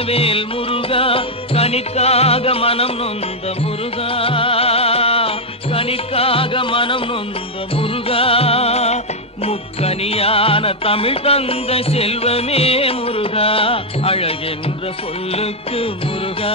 வென்ற வேல் முருகா கனிக்காக மனம் நொந்த முருகா. கனிக்காக மனம் நொந்த முருகா. முக்கனியான தமிழ் தந்த செல்வமே முருகா. அழகென்ற சொல்லுக்கு முருகா.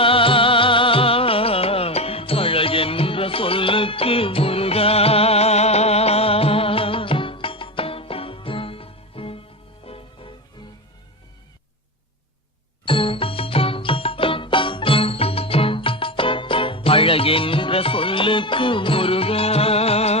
என்ற சொல்லுக்கு முருகா.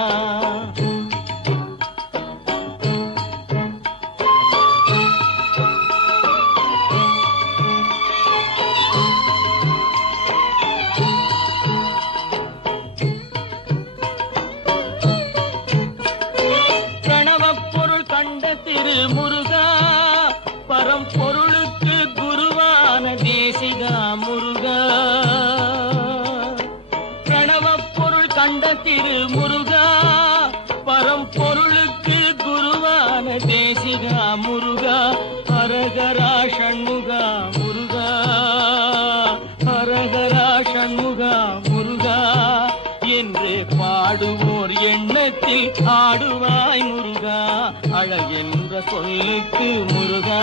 பரம் பொருளுக்கு குருவான தேசிகா முருகா. பிரணவ பொருள் கண்ட திரு முருகா. பரம் பொருளுக்கு குருவான தேசிகா முருகா. ஹரஹரா சண்முகா முருகா. ஹரஹரா சண்முகா முருகா. என்று பாடுவோர் எண்ணத்தில் ஆடுவார். சொல்லுக்கு முருகா.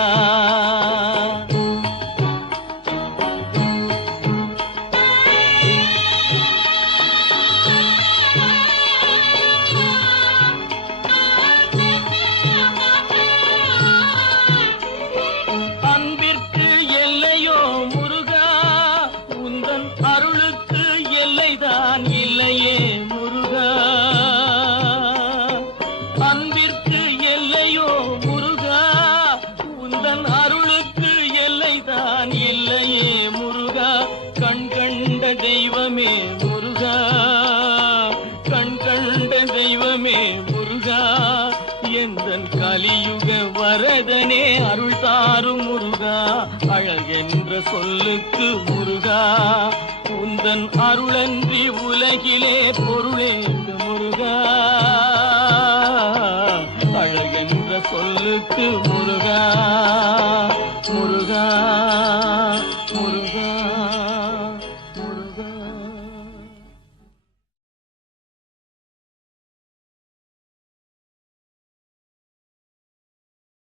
தெய்வமே முருகா எந்தன் கலியுக வரதனே அருள் தாரும் முருகா அழகென்ற சொல்லுக்கு முருகா. உந்தன் அருளன்றி உலகிலே பொருளே முருகா. அழகென்ற சொல்லுக்கு